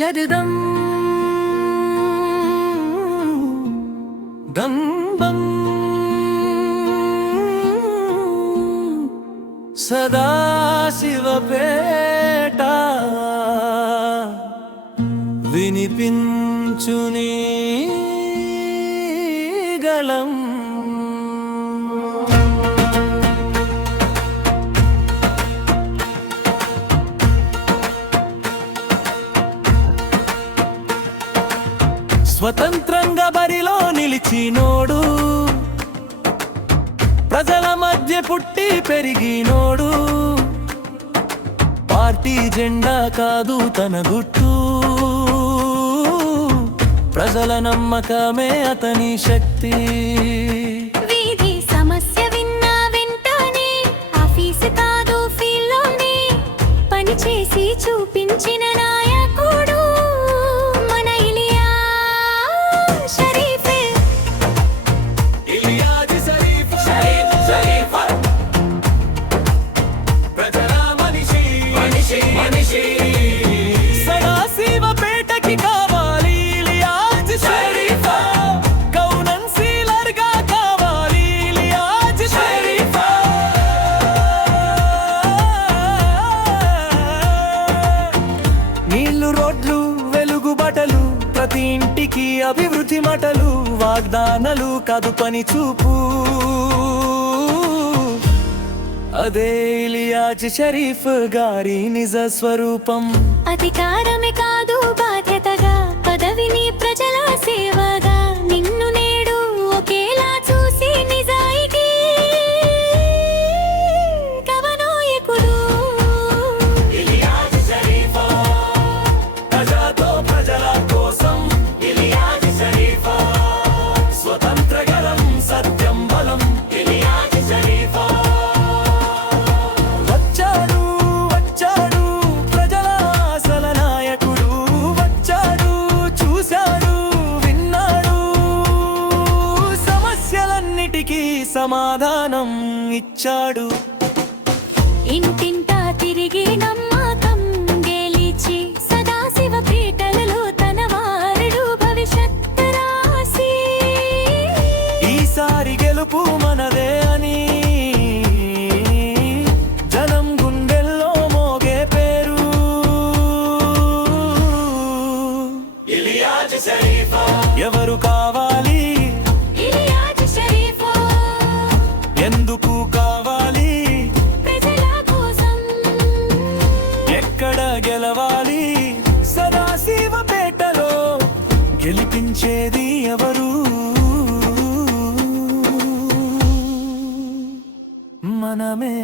జరుదం దంబం సదాశివపేట వినిపించుని గళం స్వతంత్రంగా బరిలో నిలిచినోడు, ప్రజల మధ్య పుట్టి పెరిగినోడు, పార్టీ జెండా కాదు తన గుట్టు, ప్రజల నమ్మకమే అతని శక్తి. వీధి సమస్య విన్నా వెంటనే ఆఫీసు కాదు ఫీల్డ్లోనే పనిచేసి చూపించిన నాయకుడు మన ఇలియాజ్ షరీఫ్. ఇలియాజ్ షరీఫ్ ప్రజల మనిషి మనిషి సదాశివపేటకి కావాలి ఇలియాజ్ షరీఫ్, కౌన్సిలర్ గా కావాలి ఇలియాజ్ షరీఫ్. నీళ్లు రోడ్లు వెలుగు బటలు ప్రతి ఇంటికి అభివృద్ధి మాటలు, వాగ్దానాలు కాదు పని చూపు, అదే ఇలియాజ్ షరీఫ్ గారి నిజ స్వరూపం. అధికారమే కాదు బాధ్యతగా, పదవిని ప్రజల సేవగా, నిన్ను నేడు ఒకేలా చూసి నిజాయితీ కవనాయకుడు ఇలియాజ్ షరీఫ్, ప్రజలతో ప్రజల కోసం ఇలియాజ్ షరీఫ్, స్వతంత్ర గలం సత్యం బలం ఇలియాజ్ షరీఫ్. వచ్చాడు వచ్చాడు ప్రజల ఆశల నాయకుడు, వచ్చాడు చూశాడు విన్నాడు, సమస్యలన్నిటికీ సమాధానం ఇచ్చాడు. ఇంటింటా తిరిగి నమ్మకం గెలిచి సదాశివపేటలలో తన వారుడు భవిష్యత్తు రాసి, ఈసారి గెలుపు మనదే అని జనం గుండెల్లో మోగే పేరు ఇలియాజ్ షరీఫ్. ఎవరు కావాలి ఇలియాజ్ షరీఫ్, ఎందుకు కావాలి, ప్రజల కోసం ఎక్కడ గెలవాలి, సదాశివపేటలో గెలిపించేది ఎవరు, మనమే.